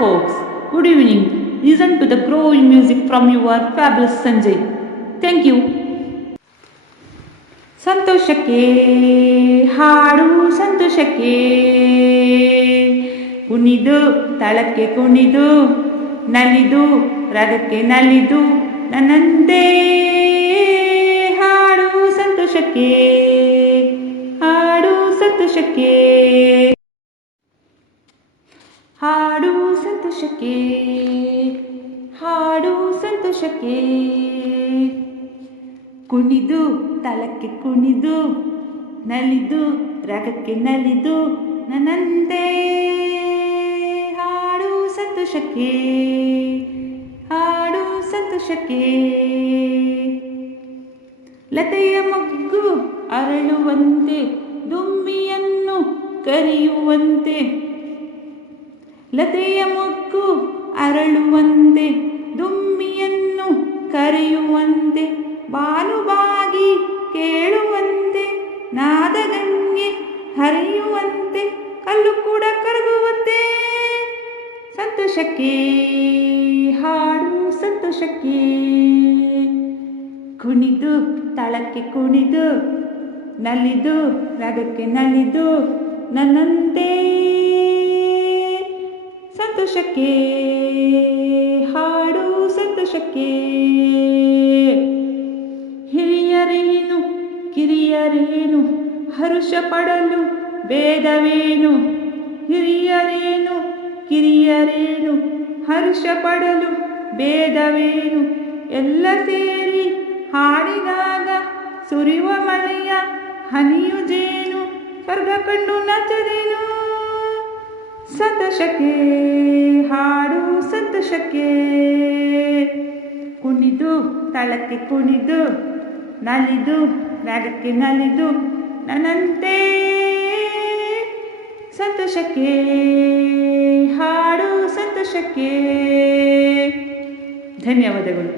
folks. Good evening. Listen to the growing music from your fabulous Sanjay. Thank you. ಸಂತೋಷಕ್ಕೆ ಹಾಡು ಸಂತೋಷಕ್ಕೆ ಕುಣಿದು ತಳಕ್ಕೆ ಕುಣಿದು ನಲಿದು ರಾಗಕ್ಕೆ ನಲಿದು ನನ್ನಂದೇ ಹಾಡು ಸಂತೋಷಕ್ಕೆ ಹಾಡು ಸಂತೋಷಕ್ಕೆ ಹಾಡು ಸಂತೋಷಕ್ಕೆ ಹಾಡು ಸಂತೋಷಕ್ಕೆ ಕುಣಿದು ತಳಕ್ಕೆ ಕುಣಿದು ನಲಿದು ರಾಗಕ್ಕೆ ನಲಿದು ನನ್ನಂದೇ ಹಾಡು ಸಂತೋಷಕ್ಕೆ ಹಾಡು ಸಂತೋಷಕ್ಕೆ ಲತೆಯ ಮೊಗ್ಗು ಅರಳುವಂತೆ ದುಮ್ಮಿಯನ್ನು ಕರೆಯುವಂತೆ ಲತೆಯ ಮೊಗ್ಗು ಅರಳುವಂತೆ ದುಮ್ಮಿಯನ್ನು ಕರೆಯುವಂತೆ ಬಾನುಬಾಗಿ ಕೇಳುವಂತೆ ನಾದಗಂಗೆ ಹರಿಯುವಂತೆ ಕಲ್ಲು ಕೂಡ ಕರಗುವಂತೆ ಸಂತೋಷಕ್ಕೆ ಹಾಡು ಸಂತೋಷಕ್ಕೆ ಕುಣಿದು ತಳಕ್ಕೆ ಕುಣಿದು ನಲಿದು ರಾಗಕ್ಕೆ ನಲಿದು ನನ್ನಂತೆ ಸಂತೋಷಕ್ಕೆ ಹಾಡು ಸಂತೋಷಕ್ಕೆ ಹಿರಿಯರೇನು ಕಿರಿಯರೇನು ಹರುಷ ಪಡಲು ಭೇದವೇನು ಹಿರಿಯರೇನು ಕಿರಿಯರೇನು ಹರುಷ ಪಡಲು ಭೇದವೇನು ಎಲ್ಲ ಸೇರಿ ಹಾಡಿದಾಗ ಸುರಿಯುವ ಮಳೆಯ ಹನಿಯು ಜೇನು ಸ್ವರ್ಗ ಕಂಡು ನಚ್ಚದೇನು ಸಂತೋಷಕ್ಕೆ ಹಾಡು ಸಂತೋಷಕ್ಕೆ ಕುಣಿದು ತಳಕ್ಕೆ ಕುಣಿದು ನಲಿದು ರಾಗಕ್ಕೆ ನಲಿದು ನನ್ನಂತೆ ಸಂತೋಷಕ್ಕೆ ಹಾಡು ಸಂತೋಷಕ್ಕೆ ಧನ್ಯವಾದಗಳು.